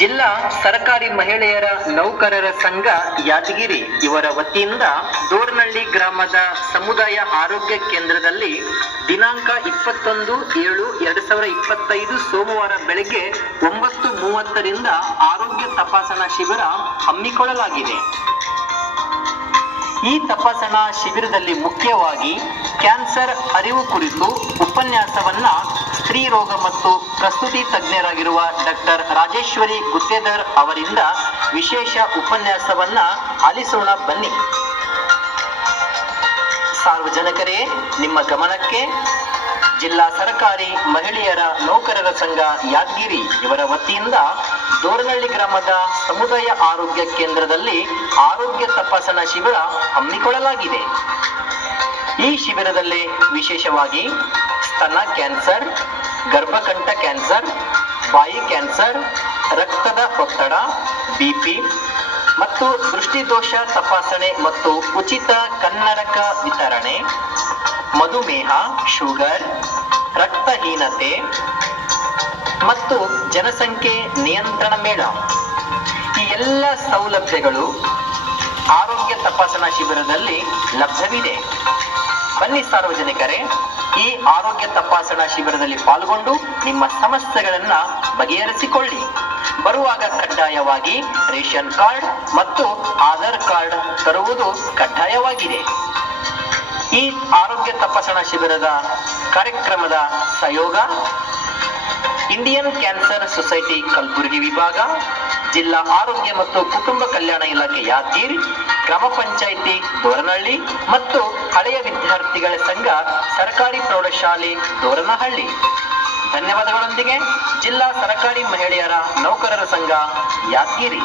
ಜಿಲ್ಲಾ ಸರ್ಕಾರಿ ಮಹಿಳೆಯರ ನೌಕರರ ಸಂಘ ಯಾದಗಿರಿ ಇವರ ವತಿಯಿಂದ ದೋರ್ನಹಳ್ಳಿ ಗ್ರಾಮದ ಸಮುದಾಯ ಆರೋಗ್ಯ ಕೇಂದ್ರದಲ್ಲಿ ದಿನಾಂಕ 21/7/2025 ಸೋಮವಾರ ಬೆಳಗ್ಗೆ 9:30ರಿಂದ ಆರೋಗ್ಯ ತಪಾಸಣಾ ಶಿಬಿರ ಹಮ್ಮಿಕೊಳ್ಳಲಾಗಿದೆ. ಈ ತಪಾಸಣಾ ಶಿಬಿರದಲ್ಲಿ ಮುಖ್ಯವಾಗಿ ಕ್ಯಾನ್ಸರ್ ಅರಿವು ಕುರಿತು ಉಪನ್ಯಾಸವನ್ನ ಸ್ತ್ರೀ ರೋಗ ಮತ್ತು ಪ್ರಸೂತಿ ತಜ್ಞರಾಗಿರುವ ಡಾಕ್ಟರ್ ರಾಜೇಶ್ವರಿ ಗುತ್ತೇದಾರ್ ಅವರಿಂದ ವಿಶೇಷ ಉಪನ್ಯಾಸವನ್ನ ಆಲಿಸೋಣ ಬನ್ನಿ. ಸಾರ್ವಜನಿಕರೇ, ನಿಮ್ಮ ಗಮನಕ್ಕೆ ಜಿಲ್ಲಾ ಸರ್ಕಾರಿ ಮಹಿಳೆಯರ ನೌಕರರ ಸಂಘ ಯಾದಗಿರಿ ಇವರ ವತಿಯಿಂದ ದೋರ್ನಹಳ್ಳಿ ಗ್ರಾಮದ ಸಮುದಾಯ ಆರೋಗ್ಯ ಕೇಂದ್ರದಲ್ಲಿ ಆರೋಗ್ಯ ತಪಾಸಣಾ ಶಿಬಿರ ಹಮ್ಮಿಕೊಳ್ಳಲಾಗಿದೆ. ಈ ಶಿಬಿರದಲ್ಲಿ ವಿಶೇಷವಾಗಿ ಸ್ತನ ಕ್ಯಾನ್ಸರ್, ಗರ್ಭಕಂಠ ಕ್ಯಾನ್ಸರ್, ಬಾಯಿ ಕ್ಯಾನ್ಸರ್, ರಕ್ತದ ಒತ್ತಡ, ಬಿಪಿ ಮತ್ತು ದೃಷ್ಟಿದೋಷ ತಪಾಸಣೆ ಮತ್ತು ಉಚಿತ ಕನ್ನಡಕ ವಿತರಣೆ, ಮಧುಮೇಹ, ಶುಗರ್, ರಕ್ತಹೀನತೆ ಮತ್ತು ಜನಸಂಖ್ಯೆ ನಿಯಂತ್ರಣ ಮೇಳ, ಈ ಎಲ್ಲ ಸೌಲಭ್ಯಗಳು ಆರೋಗ್ಯ ತಪಾಸಣಾ ಶಿಬಿರದಲ್ಲಿ ಲಭ್ಯವಿದೆ. ಬನ್ನಿ ಸಾರ್ವಜನಿಕರೇ, ಈ ಆರೋಗ್ಯ ತಪಾಸಣಾ ಶಿಬಿರದಲ್ಲಿ ಪಾಲ್ಗೊಂಡು ನಿಮ್ಮ ಸಮಸ್ಯೆಗಳನ್ನ ಬಗೆಹರಿಸಿಕೊಳ್ಳಿ. ಬರುವಾಗ ಕಡ್ಡಾಯವಾಗಿ ರೇಷನ್ ಕಾರ್ಡ್ ಮತ್ತು ಆಧಾರ್ ಕಾರ್ಡ್ ತರುವುದು ಕಡ್ಡಾಯವಾಗಿದೆ. ಈ ಆರೋಗ್ಯ ತಪಾಸಣಾ ಶಿಬಿರದ ಕಾರ್ಯಕ್ರಮದ ಸಹಯೋಗ ಇಂಡಿಯನ್ ಕ್ಯಾನ್ಸರ್ ಸೊಸೈಟಿ ಕಲಬುರಗಿ ವಿಭಾಗ, ಜಿಲ್ಲಾ ಆರೋಗ್ಯ ಮತ್ತು ಕುಟುಂಬ ಕಲ್ಯಾಣ ಇಲಾಖೆ ಯಾದಗಿರಿ, ಗ್ರಾಮ ಪಂಚಾಯಿತಿ ದೋರನಹಳ್ಳಿ ಮತ್ತು ಹಳೆಯ ವಿದ್ಯಾರ್ಥಿಗಳ ಸಂಘ ಸರ್ಕಾರಿ ಪ್ರೌಢಶಾಲೆ ದೋರನಹಳ್ಳಿ. ಧನ್ಯವಾದಗಳೊಂದಿಗೆ ಜಿಲ್ಲಾ ಸರ್ಕಾರಿ ಮಹಿಳೆಯರ ನೌಕರರ ಸಂಘ ಯಾದಗಿರಿ.